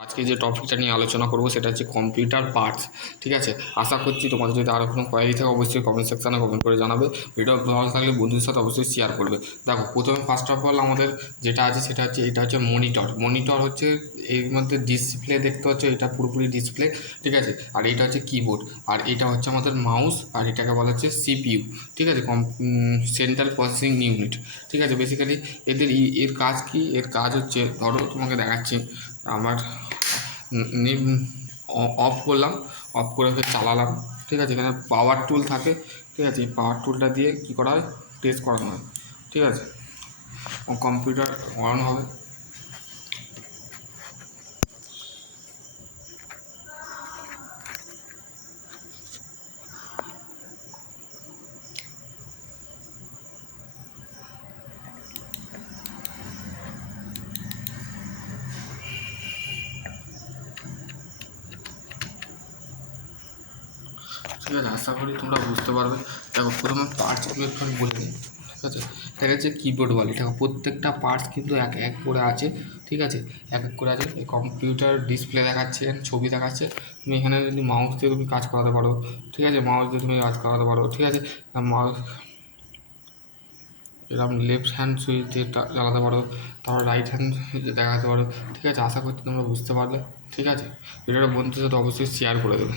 আজকে যে টপিকটা নিয়ে আলোচনা করবো সেটা হচ্ছে কম্পিউটার পার্টস। ঠিক আছে, আশা করছি তোমাদের যদি আরও কোনো কোয়ারি থাকে অবশ্যই কমেন্ট সেকশানে কমেন্ট করে জানাবে। ভিডিও ভালো থাকলে বন্ধুদের সাথে অবশ্যই শেয়ার করবে। দেখো, প্রথমে ফার্স্ট অফ অল আমাদের যেটা আছে সেটা হচ্ছে এটা হচ্ছে মনিটর। মনিটর হচ্ছে এর মধ্যে ডিসপ্লে দেখতে হচ্ছে, এটা পুরোপুরি ডিসপ্লে। ঠিক আছে, আর এটা হচ্ছে কিবোর্ড, আর এটা হচ্ছে আমাদের মাউস, আর এটাকে বলা হচ্ছে সিপিইউ। ঠিক আছে, সেন্ট্রাল প্রসেসিং ইউনিট। ঠিক আছে, বেসিক্যালি এর কাজ কি? এর কাজ হচ্ছে, ধরো তোমাকে দেখাচ্ছি, আমার অফ করলাম, অফ করে ফের চালালাম। ঠিক আছে, এখানে পাওয়ার টুল থাকে। ঠিক আছে, এই পাওয়ার টুলটা দিয়ে কী করা হয়? টেস্ট করানো হয়। ঠিক আছে, কম্পিউটার অন হবে। ঠিক আছে, আশা করি তোমরা বুঝতে পারবে। দেখো, প্রথমে পার্টসগুলো একটু আমি বলে নিই। ঠিক আছে, এটা হচ্ছে কিবোর্ড বলে। দেখো, প্রত্যেকটা পার্টস কিন্তু এক এক করে আছে। ঠিক আছে, এক এক করে আছে। এই কম্পিউটার ডিসপ্লে দেখাচ্ছে, ছবি দেখাচ্ছে। তুমি এখানে যদি মাউস দিয়ে তুমি কাজ করাতে পারো। ঠিক আছে, মাউস দিয়ে তুমি কাজ করাতে পারো। ঠিক আছে, মাউস এরকম লেফট হ্যান্ড সুইচ দিয়ে চালাতে পারো, তারপর রাইট হ্যান্ড দেখাতে পারো। ঠিক আছে, আশা করছি তোমরা বুঝতে পারলে। ঠিক আছে, ভিডিওটা বন্ধুদের সাথে অবশ্যই শেয়ার করে দেবে।